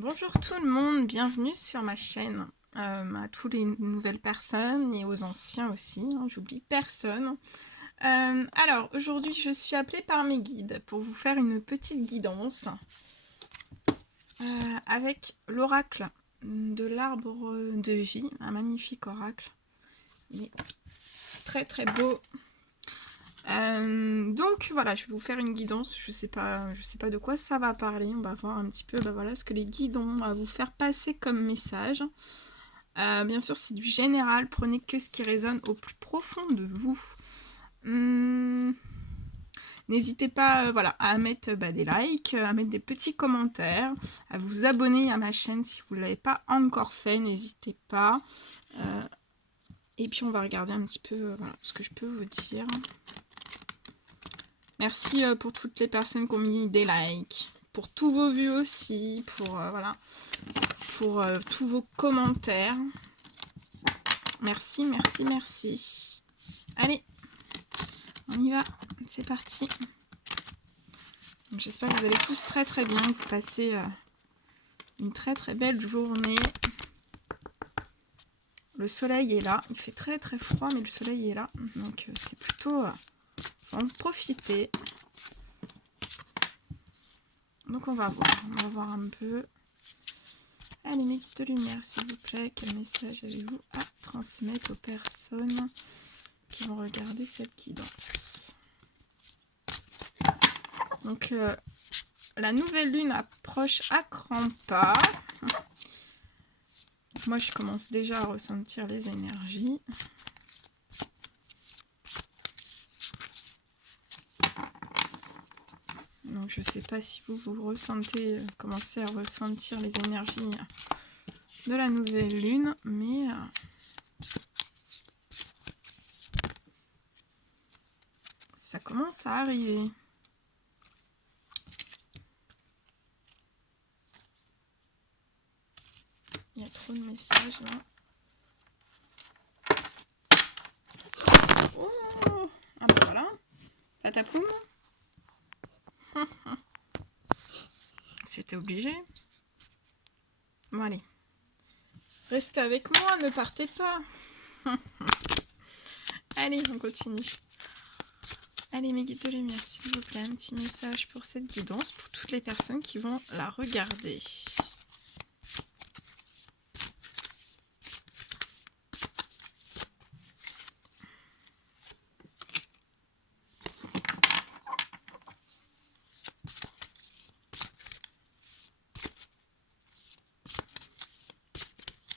Bonjour tout le monde, bienvenue sur ma chaîne, à toutes les nouvelles personnes et aux anciens aussi, hein, j'oublie personne. Alors aujourd'hui je suis appelée par mes guides pour vous faire une petite guidance avec l'oracle de l'arbre de vie, un magnifique oracle, il est très très beau. Donc voilà, je vais vous faire une guidance, je sais pas de quoi ça va parler, on va voir un petit peu voilà, ce que les guides ont à vous faire passer comme message. Bien sûr c'est du général, prenez que ce qui résonne au plus profond de vous. N'hésitez pas voilà, à mettre des likes, à mettre des petits commentaires, à vous abonner à ma chaîne si vous ne l'avez pas encore fait, n'hésitez pas. Et puis on va regarder un petit peu voilà, ce que je peux vous dire. Merci pour toutes les personnes qui ont mis des likes, pour tous vos vues aussi, pour voilà, pour tous vos commentaires. Merci, merci, merci. Allez, on y va, c'est parti. J'espère que vous allez tous très très bien, que vous passez une très très belle journée. Le soleil est là, il fait très très froid, mais le soleil est là, donc c'est plutôt faut en profiter. Donc on va voir un peu. Allez mes guides de lumière s'il vous plaît, quel message avez-vous à transmettre aux personnes qui vont regarder cette guidance. Donc la nouvelle lune approche à grands pas. Moi je commence déjà à ressentir les énergies. Donc je sais pas si vous ressentez, commencez à ressentir les énergies de la nouvelle lune, mais ça commence à arriver. Il y a trop de messages là. Oh, ah bah voilà, pataploum. C'était obligé. Bon allez, restez avec moi, ne partez pas. Allez, on continue. Allez mes guides de lumière, s'il vous plaît, un petit message pour cette guidance, pour toutes les personnes qui vont la regarder.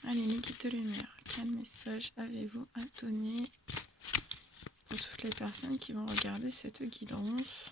Allez mes guides de lumière, quel message avez-vous à donner pour toutes les personnes qui vont regarder cette guidance?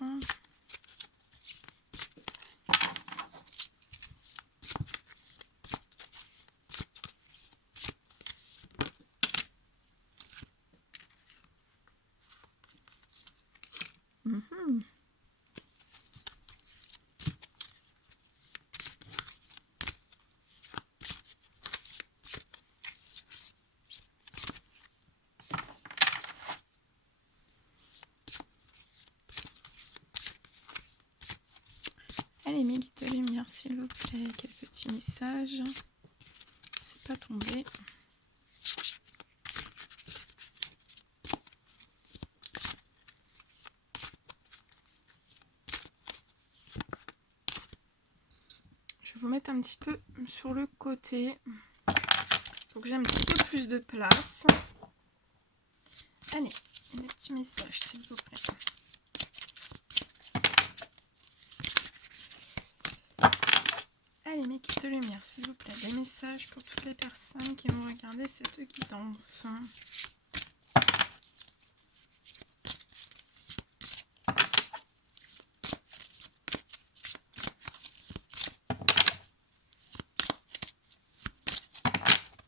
Allez mes guides de lumière s'il vous plaît, quel petit message? C'est pas tombé. Je vais vous mettre un petit peu sur le côté pour que j'ai un petit peu plus de place. Allez, des petits messages s'il vous plaît. Allez mes guides de lumière s'il vous plaît, des messages pour toutes les personnes qui vont regarder cette guidance.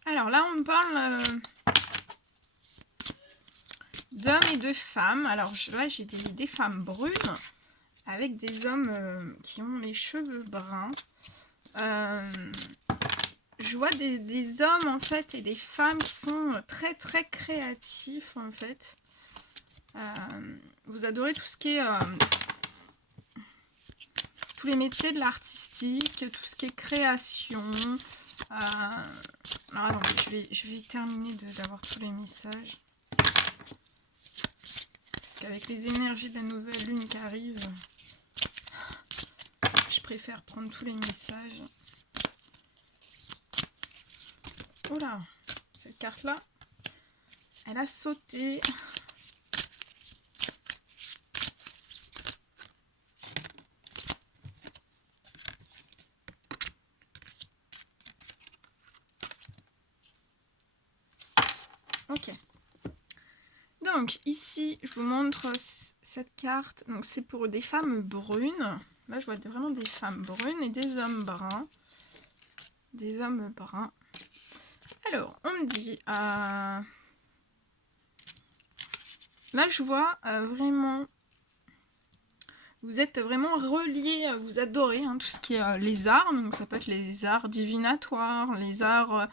Alors là on parle d'hommes et de femmes. Alors là j'ai des femmes brunes avec des hommes qui ont les cheveux bruns. Je vois des hommes en fait et des femmes qui sont très très créatifs en fait. Vous adorez tout ce qui est tous les métiers de l'artistique, tout ce qui est création. Alors, attendez, je vais terminer d'avoir tous les messages. Parce qu'avec les énergies de la nouvelle lune qui arrive, je préfère prendre tous les messages. Oula, cette carte-là, elle a sauté. Ok. Donc ici, je vous montre cette carte. Donc c'est pour des femmes brunes. Là, je vois vraiment des femmes brunes et des hommes bruns. Des hommes bruns. Alors, on me dit... là, je vois vraiment... Vous êtes vraiment reliés, vous adorez tout ce qui est les arts. Donc ça peut être les arts divinatoires, les arts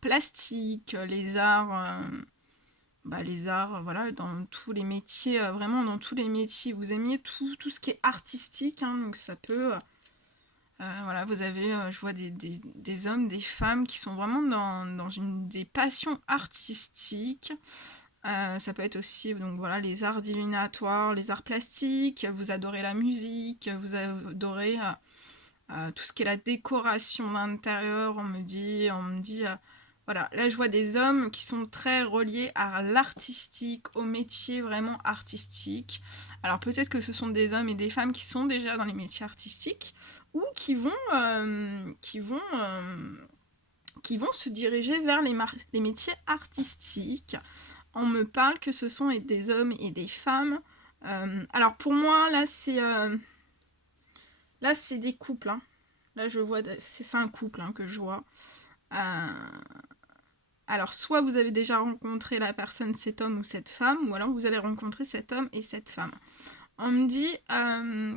plastiques, les arts... les arts, voilà, dans tous les métiers, vraiment dans tous les métiers, vous aimiez tout ce qui est artistique, donc ça peut, voilà, vous avez, je vois des hommes, des femmes qui sont vraiment dans des passions artistiques, ça peut être aussi, donc voilà, les arts divinatoires, les arts plastiques, vous adorez la musique, vous adorez tout ce qui est la décoration d'intérieur, on me dit, voilà, là je vois des hommes qui sont très reliés à l'artistique, au métier vraiment artistique. Alors peut-être que ce sont des hommes et des femmes qui sont déjà dans les métiers artistiques ou qui vont se diriger vers les métiers artistiques. On me parle que ce sont des hommes et des femmes. Alors pour moi, là c'est des couples. Là je vois, c'est un couple que je vois. Alors, soit vous avez déjà rencontré la personne, cet homme ou cette femme, ou alors vous allez rencontrer cet homme et cette femme. On me dit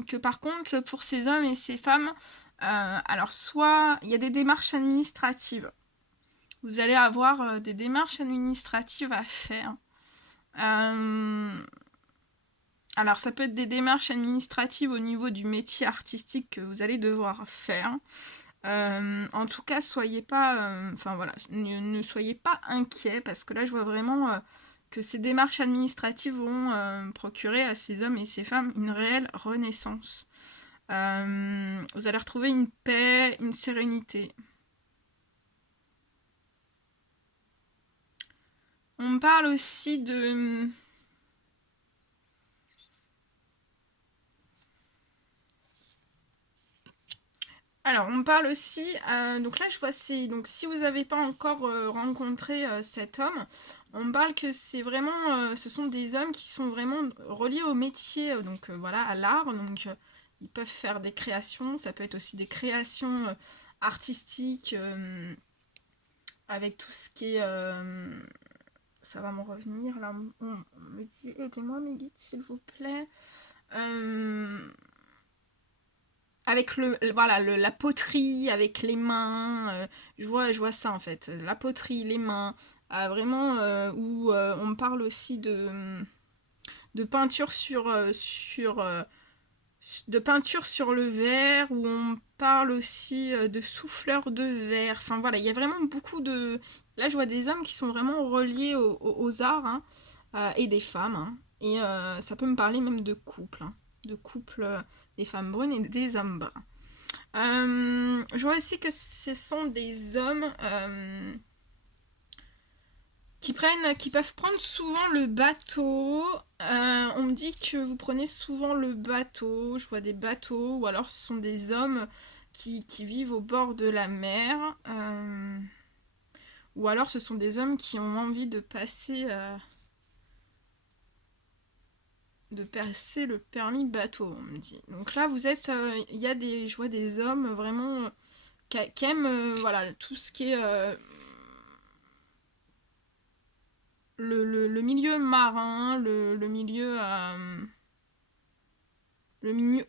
que par contre, pour ces hommes et ces femmes, alors soit il y a des démarches administratives. Vous allez avoir des démarches administratives à faire. Alors, ça peut être des démarches administratives au niveau du métier artistique que vous allez devoir faire. En tout cas, soyez pas, voilà, ne soyez pas inquiets parce que là, je vois vraiment que ces démarches administratives vont procurer à ces hommes et ces femmes une réelle renaissance. Vous allez retrouver une paix, une sérénité. On me parle aussi de... Alors, on me parle aussi, donc là je vois, donc si vous n'avez pas encore rencontré cet homme, on me parle que c'est vraiment, ce sont des hommes qui sont vraiment reliés au métier, donc voilà, à l'art, donc ils peuvent faire des créations, ça peut être aussi des créations artistiques, avec tout ce qui est, ça va me revenir, là, on me dit, aidez-moi mes guides s'il vous plaît, avec la poterie, avec les mains, je vois ça en fait, la poterie, les mains, vraiment, où on me parle aussi de peinture de peinture sur le verre, où on parle aussi de souffleur de verre, enfin voilà, il y a vraiment beaucoup de... Là je vois des hommes qui sont vraiment reliés aux arts, et des femmes, et ça peut me parler même de couple, de couple des femmes brunes et des hommes bruns. Je vois aussi que ce sont des hommes qui peuvent prendre souvent le bateau. On me dit que vous prenez souvent le bateau. Je vois des bateaux, ou alors ce sont des hommes qui vivent au bord de la mer. Ou alors ce sont des hommes qui ont envie de passer le permis bateau, on me dit. Donc là, vous êtes, je vois des hommes vraiment qui aiment, voilà, tout ce qui est le milieu marin, le milieu,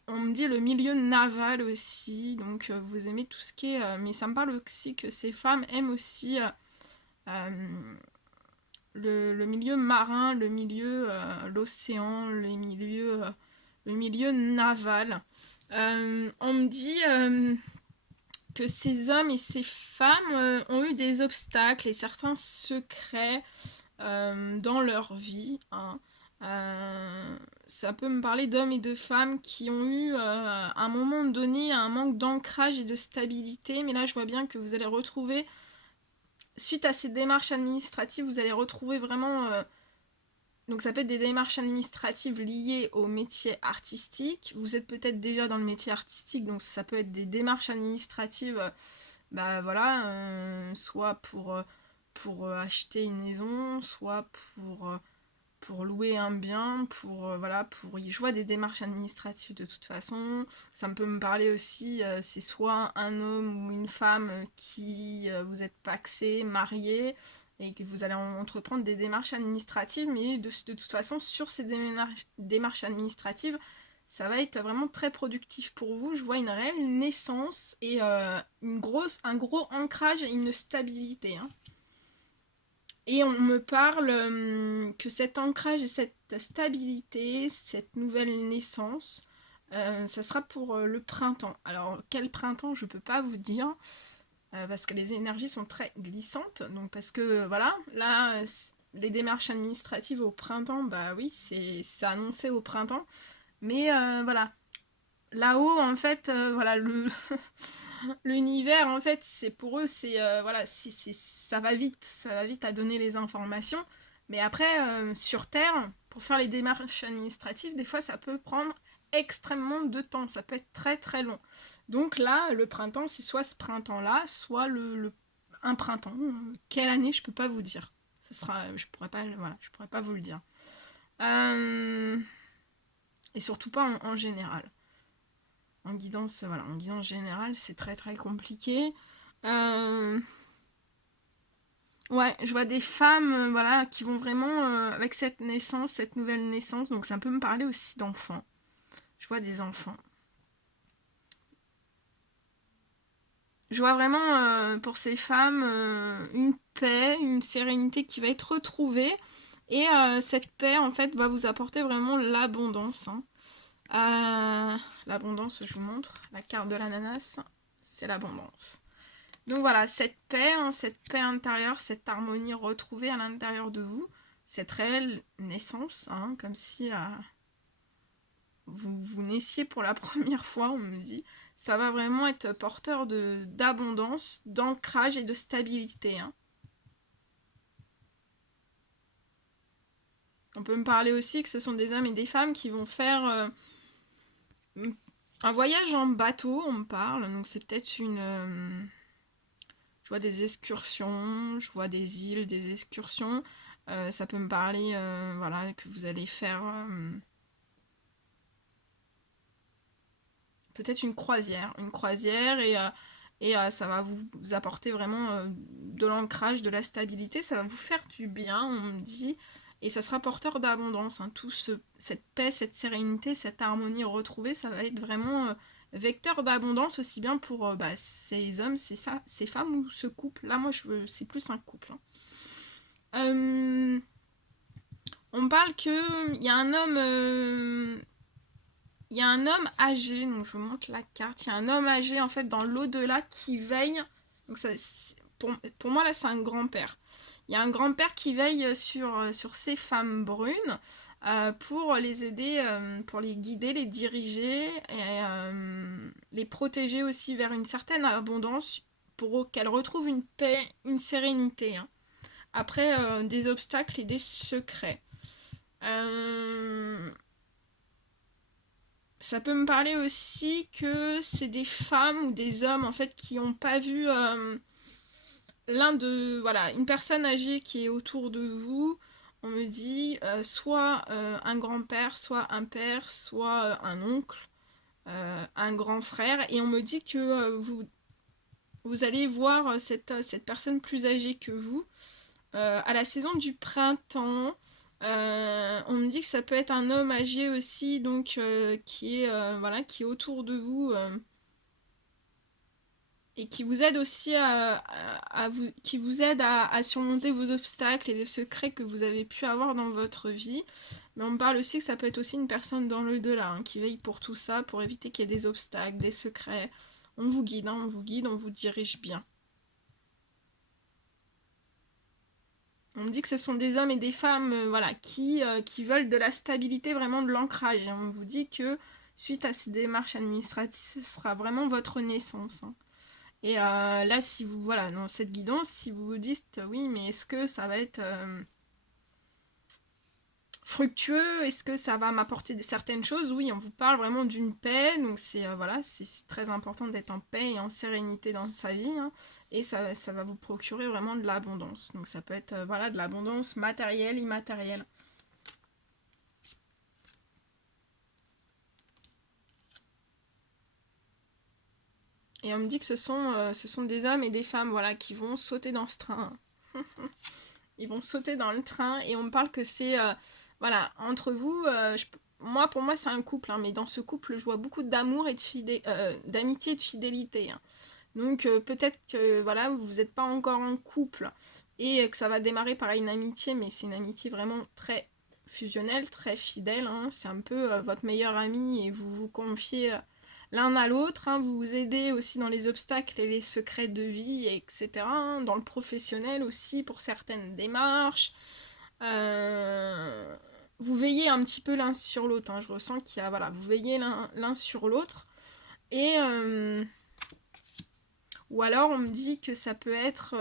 on me dit le milieu naval aussi. Donc vous aimez tout ce qui est, mais ça me parle aussi que ces femmes aiment aussi le milieu marin, l'océan, le milieu naval. On me dit que ces hommes et ces femmes ont eu des obstacles et certains secrets dans leur vie, hein. Ça peut me parler d'hommes et de femmes qui ont eu à un moment donné un manque d'ancrage et de stabilité, mais là je vois bien que vous allez retrouver, suite à ces démarches administratives, vous allez retrouver vraiment donc ça peut être des démarches administratives liées au métier artistique. Vous êtes peut-être déjà dans le métier artistique, donc ça peut être des démarches administratives, bah voilà, soit pour acheter une maison, soit pour louer un bien, voilà, je vois des démarches administratives de toute façon. Ça peut me parler aussi, c'est soit un homme ou une femme qui vous êtes pacsé, marié, et que vous allez entreprendre des démarches administratives, mais de toute façon, sur ces démarches administratives, ça va être vraiment très productif pour vous. Je vois une réelle naissance et un gros ancrage et une stabilité, hein. Et on me parle que cet ancrage et cette stabilité, cette nouvelle naissance, ça sera pour le printemps. Alors, quel printemps, je peux pas vous dire, parce que les énergies sont très glissantes. Donc, parce que, voilà, là, les démarches administratives au printemps, bah oui, c'est annoncé au printemps. Mais voilà, là-haut, en fait, voilà, l'univers, en fait, c'est pour eux, c'est voilà, ça va vite à donner les informations. Mais après, sur Terre, pour faire les démarches administratives, des fois, ça peut prendre extrêmement de temps. Ça peut être très très long. Donc là, le printemps, c'est soit ce printemps-là, soit un printemps. Quelle année, je peux pas vous dire. Ça sera, je pourrais pas, voilà, je pourrais pas vous le dire. Et surtout pas en général. En guidance, voilà, en guidance générale, c'est très très compliqué. Ouais, je vois des femmes, voilà, qui vont vraiment avec cette naissance, cette nouvelle naissance. Donc ça peut me parler aussi d'enfants. Je vois des enfants. Je vois vraiment pour ces femmes une paix, une sérénité qui va être retrouvée. Et cette paix, en fait, va vous apporter vraiment l'abondance, hein. L'abondance, je vous montre. La carte de l'ananas, c'est l'abondance. Donc voilà, cette paix, hein, cette paix intérieure, cette harmonie retrouvée à l'intérieur de vous, cette réelle naissance, hein, comme si vous naissiez pour la première fois, on me dit, ça va vraiment être porteur d'abondance, d'ancrage et de stabilité, hein. On peut me parler aussi que ce sont des hommes et des femmes qui vont faire un voyage en bateau, on me parle, donc c'est peut-être je vois des excursions, je vois des îles, des excursions. Ça peut me parler, voilà, que vous allez faire peut-être une croisière et ça va vous apporter vraiment de l'ancrage, de la stabilité, ça va vous faire du bien, on me dit, et ça sera porteur d'abondance, hein. Cette paix, cette sérénité, cette harmonie retrouvée, ça va être vraiment vecteur d'abondance aussi bien pour ces hommes, ces femmes ou ce couple. Là, moi, c'est plus un couple, hein. On me parle que il y a un homme âgé, donc je vous montre la carte. Il y a un homme âgé en fait dans l'au-delà qui veille. Donc pour moi là c'est un grand-père. Il y a un grand-père qui veille sur ces femmes brunes pour les aider, pour les guider, les diriger et les protéger aussi vers une certaine abondance pour qu'elles retrouvent une paix, une sérénité, hein. Après des obstacles et des secrets. Ça peut me parler aussi que c'est des femmes ou des hommes en fait qui n'ont pas vu voilà, une personne âgée qui est autour de vous. On me dit soit un grand-père, soit un père, soit un oncle, un grand frère. Et on me dit que vous allez voir cette personne plus âgée que vous à la saison du printemps. On me dit que ça peut être un homme âgé aussi, donc qui est voilà, qui est autour de vous. et qui vous aide aussi qui vous aide à surmonter vos obstacles et les secrets que vous avez pu avoir dans votre vie. Mais on me parle aussi que ça peut être aussi une personne dans l'au-delà, hein, qui veille pour tout ça, pour éviter qu'il y ait des obstacles, des secrets. On vous guide, hein, on vous guide, on vous dirige bien. On me dit que ce sont des hommes et des femmes voilà, qui veulent de la stabilité, vraiment de l'ancrage. On vous dit que suite à ces démarches administratives, ce sera vraiment votre naissance, hein. Et là, si vous, voilà, dans cette guidance, si vous vous dites, oui, mais est-ce que ça va être fructueux? Est-ce que ça va m'apporter certaines choses? Oui, on vous parle vraiment d'une paix, donc c'est voilà, c'est très important d'être en paix et en sérénité dans sa vie, hein, et ça va vous procurer vraiment de l'abondance. Donc ça peut être voilà, de l'abondance matérielle, immatérielle. Et on me dit que ce sont des hommes et des femmes voilà, qui vont sauter dans ce train. Ils vont sauter dans le train et on me parle que c'est voilà, entre vous, pour moi c'est un couple, hein, mais dans ce couple je vois beaucoup d'amour et d'amitié et de fidélité, hein. Donc peut-être que voilà, vous n'êtes pas encore en couple et que ça va démarrer par une amitié, mais c'est une amitié vraiment très fusionnelle, très fidèle, hein. C'est un peu votre meilleur ami et vous vous confiez l'un à l'autre, hein. Vous vous aidez aussi dans les obstacles et les secrets de vie, etc., hein. Dans le professionnel aussi pour certaines démarches. Vous veillez un petit peu l'un sur l'autre, hein. Je ressens qu'il y a, voilà, vous veillez l'un sur l'autre. Et ou alors on me dit que ça peut être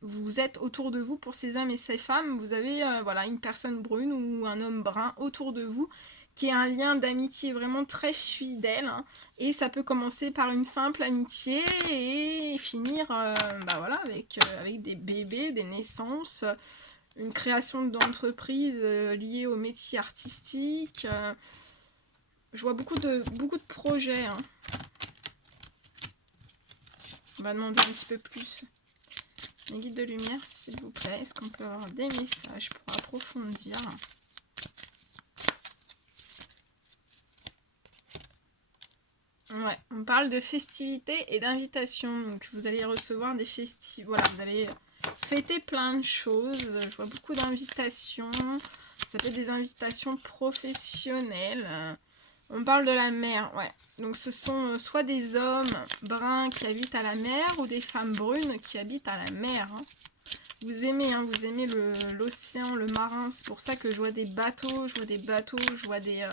vous êtes autour de vous, pour ces hommes et ces femmes, vous avez voilà, une personne brune ou un homme brun autour de vous qui est un lien d'amitié vraiment très fidèle, hein, et ça peut commencer par une simple amitié et finir bah voilà, avec des bébés, des naissances, une création d'entreprise liée au métier artistique. Je vois beaucoup de projets, hein. On va demander un petit peu plus. Les guides de lumière, s'il vous plaît. Est-ce qu'on peut avoir des messages pour approfondir? Ouais, on parle de festivités et d'invitations. Donc vous allez recevoir des festivités. Voilà, vous allez fêter plein de choses. Je vois beaucoup d'invitations. Ça peut être des invitations professionnelles. On parle de la mer, ouais. Donc ce sont soit des hommes bruns qui habitent à la mer ou des femmes brunes qui habitent à la mer, hein. Vous aimez l'océan, le marin. C'est pour ça que je vois des bateaux, je vois des...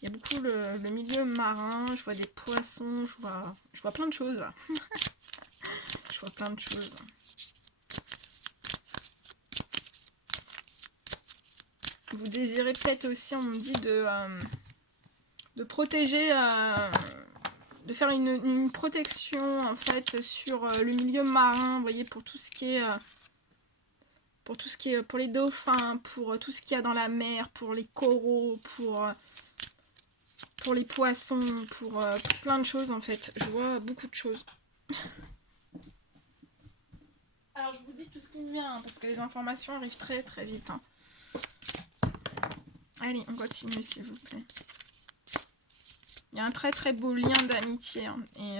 Il y a beaucoup le milieu marin, je vois des poissons, je vois plein de choses là. Je vois plein de choses. Vous désirez peut-être aussi, on me dit, de protéger, de faire une protection en fait sur le milieu marin, vous voyez, pour tout ce qui est pour les dauphins, pour tout ce qu'il y a dans la mer, pour les coraux, pour les poissons, pour plein de choses en fait. Je vois beaucoup de choses. Alors je vous dis tout ce qui me vient, hein, parce que les informations arrivent très très vite, hein. Allez, on continue s'il vous plaît. Il y a un très très beau lien d'amitié, hein, et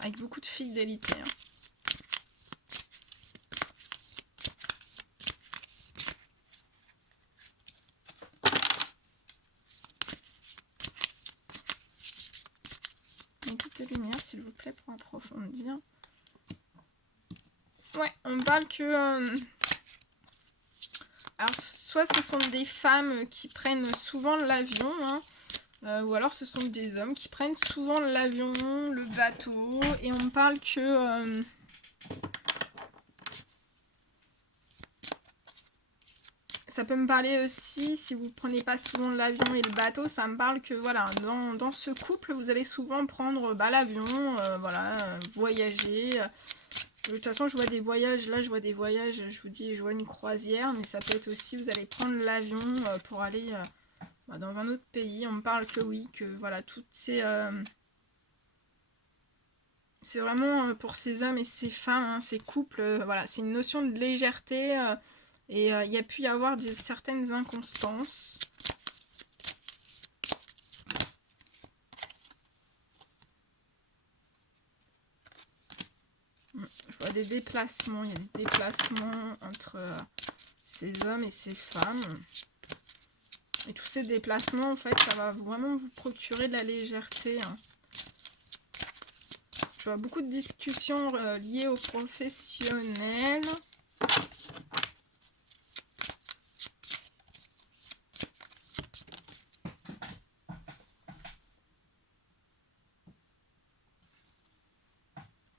avec beaucoup de fidélité, hein. Une petite lumière s'il vous plaît pour approfondir. Ouais, on parle que... alors, soit ce sont des femmes qui prennent souvent l'avion, hein, ou alors ce sont des hommes qui prennent souvent l'avion, le bateau, et on me parle que... ça peut me parler aussi, si vous ne prenez pas souvent l'avion et le bateau, ça me parle que voilà, dans ce couple, vous allez souvent prendre l'avion, voilà, voyager. De toute façon, je vois des voyages, là je vois des voyages, je vous dis, je vois une croisière, mais ça peut être aussi, vous allez prendre l'avion pour aller dans un autre pays. On me parle que oui, que voilà, toutes ces... c'est vraiment pour ces hommes et ces femmes, hein, ces couples, voilà, c'est une notion de légèreté, et il y a pu y avoir certaines inconstances. vois des déplacements. Il y a des déplacements entre ces hommes et ces femmes. Et tous ces déplacements, en fait, ça va vraiment vous procurer de la légèreté. Hein. Je vois beaucoup de discussions liées aux professionnels.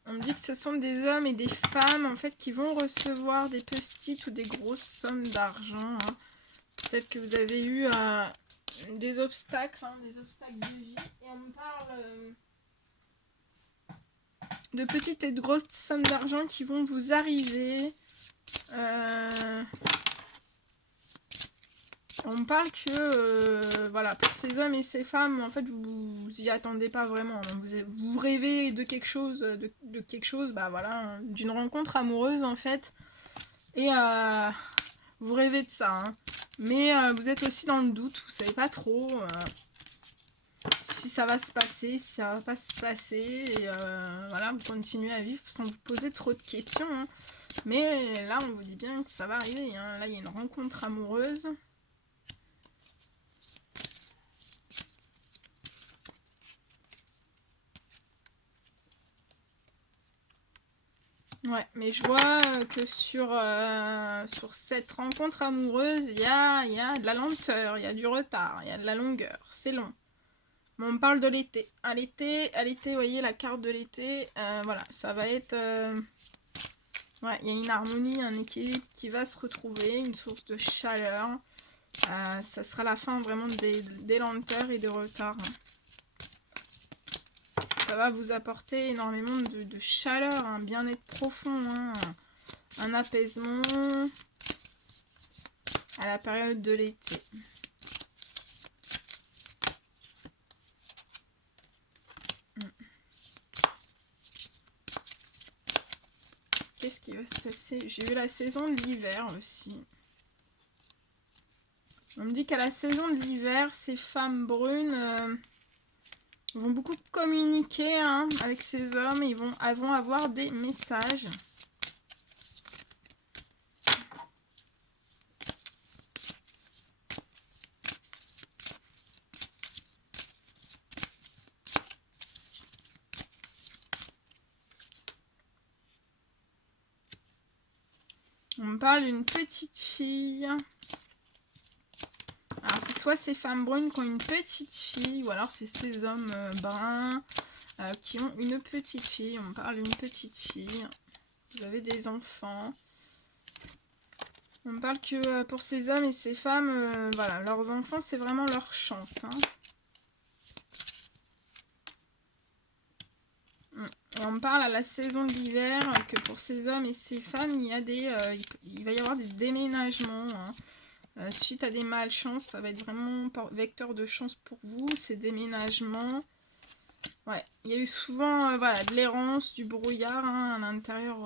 On me dit que ce sont des hommes et des femmes en fait qui vont recevoir des petites ou des grosses sommes d'argent. Hein. Peut-être que vous avez eu des obstacles, des obstacles de vie. Et on me parle de petites et de grosses sommes d'argent qui vont vous arriver. On me parle que, voilà, pour ces hommes et ces femmes, en fait, vous y attendez pas vraiment. Vous rêvez de quelque chose, bah voilà, d'une rencontre amoureuse, en fait. Et vous rêvez de ça. Hein. Mais vous êtes aussi dans le doute, vous savez pas trop si ça va se passer, si ça va pas se passer. Et voilà, vous continuez à vivre sans vous poser trop de questions. Hein. Mais là, on vous dit bien que ça va arriver. Hein. Là, il y a une rencontre amoureuse. Ouais, mais je vois que sur cette rencontre amoureuse, il y a de la lenteur, il y a du retard, il y a de la longueur, c'est long. Mais on parle de l'été. À l'été, vous voyez la carte de l'été, voilà, ça va être... ouais, il y a une harmonie, un équilibre qui va se retrouver, une source de chaleur. Ça sera la fin vraiment des lenteurs et des retards. Hein. Ça va vous apporter énormément de chaleur, un bien-être profond, hein, un apaisement à la période de l'été. Qu'est-ce qui va se passer? J'ai eu la saison de l'hiver aussi. On me dit qu'à la saison de l'hiver, ces femmes brunes... vont beaucoup communiquer hein, avec ces hommes. Elles vont avoir des messages. On me parle d'une petite fille. Alors c'est soit ces femmes brunes qui ont une petite fille, ou alors c'est ces hommes bruns qui ont une petite fille. On me parle d'une petite fille. Vous avez des enfants. On me parle que pour ces hommes et ces femmes, voilà, leurs enfants, c'est vraiment leur chance. Hein. Et on me parle à la saison de l'hiver que pour ces hommes et ces femmes, il va y avoir des déménagements. Hein. Suite à des malchances, ça va être vraiment vecteur de chance pour vous, ces déménagements. Ouais, il y a eu souvent voilà, de l'errance, du brouillard hein, à l'intérieur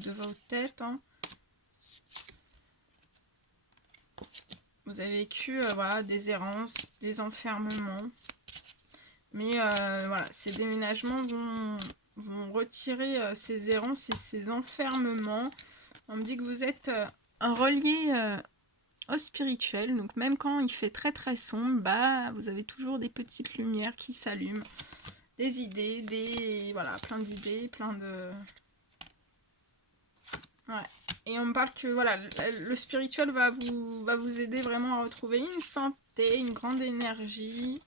de votre tête. Hein. Vous avez vécu voilà, des errances, des enfermements. Mais voilà, ces déménagements vont retirer ces errances et ces enfermements. On me dit que vous êtes un relié au spirituel. Donc même quand il fait très très sombre, bah, vous avez toujours des petites lumières qui s'allument. Des idées, voilà, plein d'idées, plein de... Ouais. Et on me parle que voilà, le spirituel va vous aider vraiment à retrouver une santé, une grande énergie.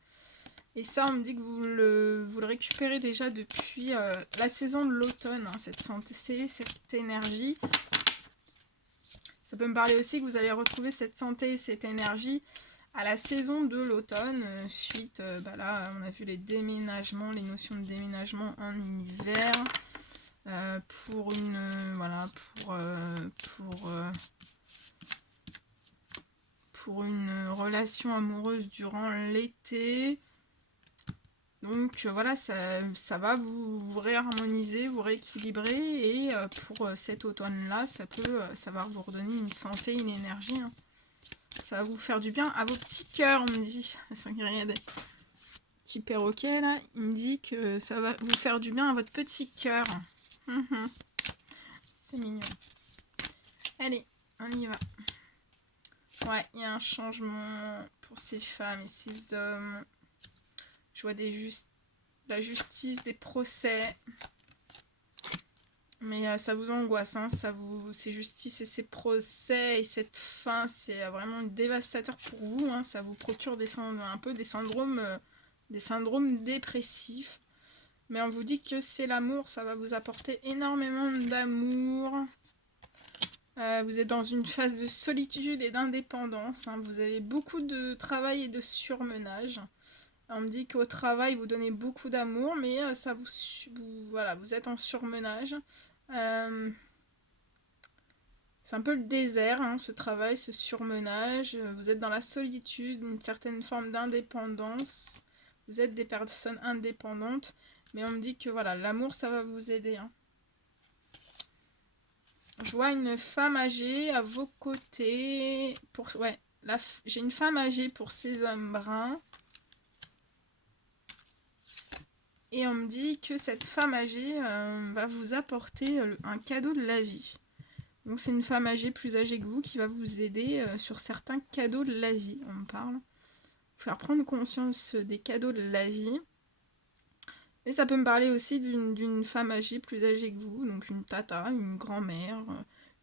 Et ça, on me dit que vous le récupérez déjà depuis la saison de l'automne, hein, cette santé, cette énergie. Ça peut me parler aussi que vous allez retrouver cette santé et cette énergie à la saison de l'automne. Suite, bah là, on a vu les déménagements, les notions de déménagement en hiver. Pour une voilà pour une relation amoureuse durant l'été. Donc voilà, ça va vous réharmoniser, vous rééquilibrer et pour cet automne-là, ça va vous redonner une santé, une énergie. Hein. Ça va vous faire du bien à vos petits cœurs, on me dit. Petit perroquet là, il me dit que ça va vous faire du bien à votre petit cœur. C'est mignon. Allez, on y va. Ouais, il y a un changement pour ces femmes et ces hommes. Je vois la justice, des procès. Mais ça vous angoisse, hein, ces justices et ces procès et cette fin, c'est vraiment dévastateur pour vous. Hein, ça vous procure un peu des syndromes dépressifs. Mais on vous dit que c'est l'amour, ça va vous apporter énormément d'amour. Vous êtes dans une phase de solitude et d'indépendance. Hein, vous avez beaucoup de travail et de surmenage. On me dit qu'au travail, vous donnez beaucoup d'amour, mais voilà, vous êtes en surmenage. C'est un peu le désert, hein, ce travail, ce surmenage. Vous êtes dans la solitude, une certaine forme d'indépendance. Vous êtes des personnes indépendantes, mais on me dit que voilà, l'amour, ça va vous aider. Hein. Je vois une femme âgée à vos côtés. Ouais, j'ai une femme âgée pour ces hommes bruns. Et on me dit que cette femme âgée va vous apporter un cadeau de la vie. Donc c'est une femme âgée, plus âgée que vous, qui va vous aider sur certains cadeaux de la vie. On me parle. Faire prendre conscience des cadeaux de la vie. Et ça peut me parler aussi d'une femme âgée, plus âgée que vous. Donc une tata, une grand-mère,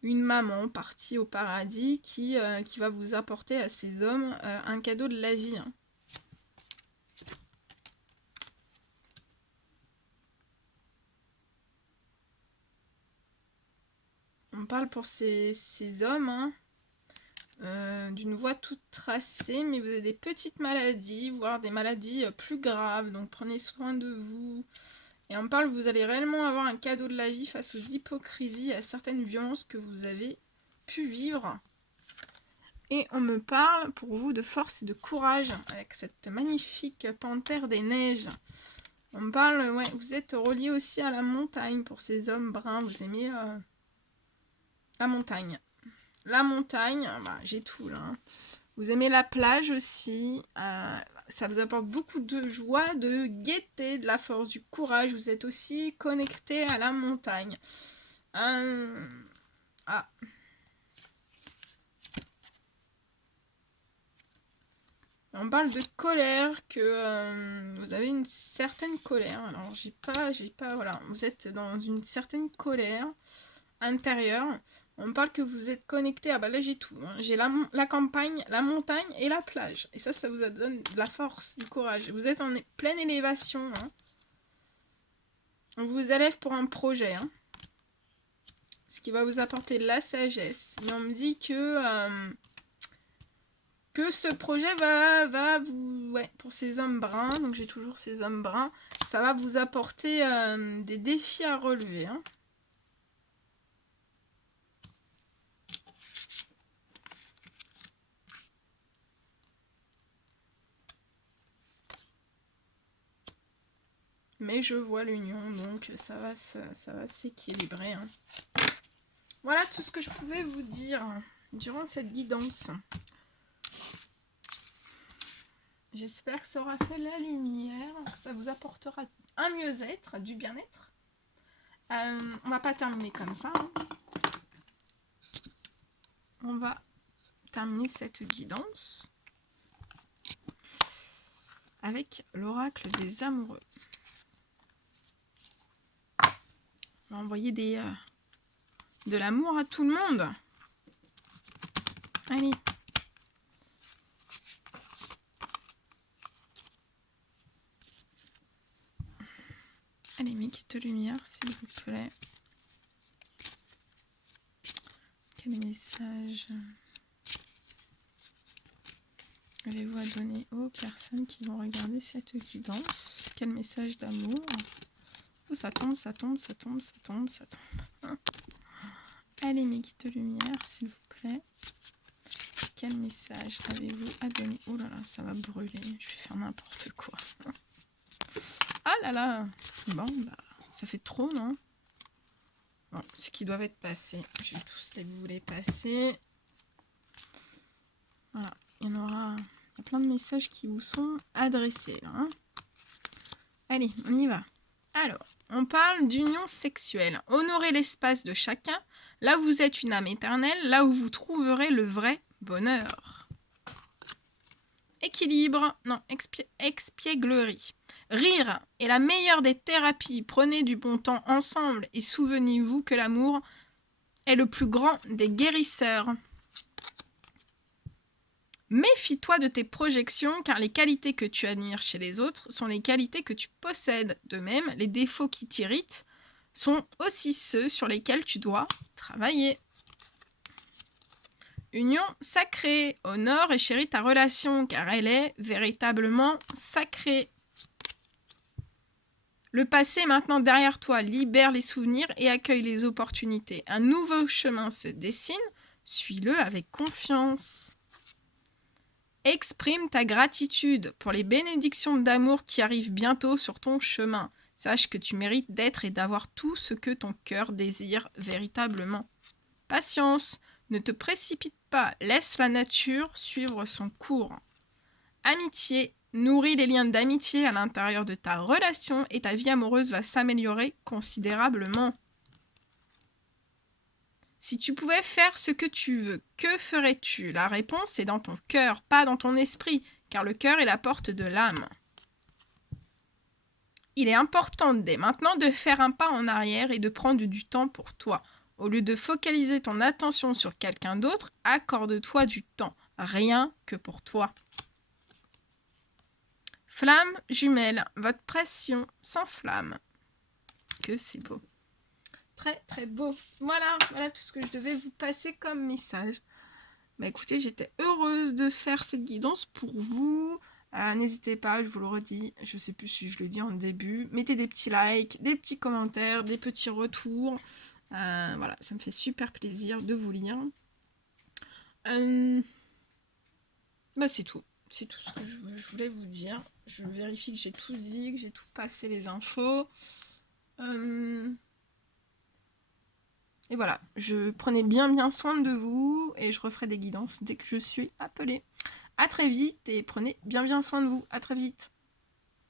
une maman partie au paradis qui va vous apporter à ces hommes un cadeau de la vie. Hein. On parle pour ces hommes d'une voie toute tracée, mais vous avez des petites maladies, voire des maladies plus graves, donc prenez soin de vous. Et on parle, vous allez réellement avoir un cadeau de la vie face aux hypocrisies, à certaines violences que vous avez pu vivre. Et on me parle pour vous de force et de courage, avec cette magnifique panthère des neiges. On me parle, ouais, vous êtes relié aussi à la montagne pour ces hommes bruns, vous aimez la montagne. La montagne, bah, j'ai tout là. Hein. Vous aimez la plage aussi. Ça vous apporte beaucoup de joie, de gaieté, de la force, du courage. Vous êtes aussi connecté à la montagne. On parle de colère, que vous avez une certaine colère. Alors j'ai pas, voilà. Vous êtes dans une certaine colère intérieure. On me parle que vous êtes connecté. Ah bah là j'ai tout. Hein. J'ai la campagne, la montagne et la plage. Et ça vous donne de la force, du courage. Vous êtes en pleine élévation. Hein. On vous élève pour un projet. Hein. Ce qui va vous apporter de la sagesse. Et on me dit que ce projet va vous... Ouais, pour ces hommes bruns. Donc j'ai toujours ces hommes bruns. Ça va vous apporter des défis à relever. Hein. Mais je vois l'union, donc ça va s'équilibrer. Hein. Voilà tout ce que je pouvais vous dire durant cette guidance. J'espère que ça aura fait la lumière, que ça vous apportera un mieux-être, du bien-être. On va pas terminer comme ça. Hein. On va terminer cette guidance avec l'oracle des amoureux. On va envoyer de l'amour à tout le monde. Allez. Allez, mes petites lumières, s'il vous plaît. Quel message avez-vous à donner aux personnes qui vont regarder cette guidance? Quel message d'amour? Ça tombe, ça tombe, ça tombe, ça tombe, ça tombe. Allez, mes guides de lumière, s'il vous plaît. Quel message avez-vous à donner? Oh là là, ça va brûler. Je vais faire n'importe quoi. Ah là là. Bon, bah, ça fait trop, non? Bon, c'est qu'ils doivent être passés. Je vais tous les passer. Voilà. Il y a plein de messages qui vous sont adressés, là. Hein. Allez, on y va. Alors, on parle d'union sexuelle. Honorez l'espace de chacun. Là où vous êtes une âme éternelle, là où vous trouverez le vrai bonheur. Équilibre, non, expièglerie. Rire est la meilleure des thérapies. Prenez du bon temps ensemble et souvenez-vous que l'amour est le plus grand des guérisseurs. Méfie-toi de tes projections car les qualités que tu admires chez les autres sont les qualités que tu possèdes. De même, les défauts qui t'irritent sont aussi ceux sur lesquels tu dois travailler. Union sacrée. Honore et chéris ta relation car elle est véritablement sacrée. Le passé est maintenant derrière toi. Libère les souvenirs et accueille les opportunités. Un nouveau chemin se dessine. Suis-le avec confiance. Exprime ta gratitude pour les bénédictions d'amour qui arrivent bientôt sur ton chemin. Sache que tu mérites d'être et d'avoir tout ce que ton cœur désire véritablement. Patience, ne te précipite pas, laisse la nature suivre son cours. Amitié, nourris les liens d'amitié à l'intérieur de ta relation et ta vie amoureuse va s'améliorer considérablement. Si tu pouvais faire ce que tu veux, que ferais-tu? La réponse est dans ton cœur, pas dans ton esprit, car le cœur est la porte de l'âme. Il est important dès maintenant de faire un pas en arrière et de prendre du temps pour toi. Au lieu de focaliser ton attention sur quelqu'un d'autre, accorde-toi du temps, rien que pour toi. Flamme jumelle, votre passion s'enflamme. Que c'est beau. Très très beau. Voilà tout ce que je devais vous passer comme message. Bah écoutez, j'étais heureuse de faire cette guidance pour vous. N'hésitez pas, je vous le redis, je sais plus si je le dis en début. Mettez des petits likes, des petits commentaires, des petits retours. Voilà, ça me fait super plaisir de vous lire. Bah c'est tout. C'est tout ce que je voulais vous dire. Je vérifie que j'ai tout dit, que j'ai tout passé les infos. Et voilà, je prenais bien soin de vous et je referai des guidances dès que je suis appelée. À très vite et prenez bien soin de vous. À très vite.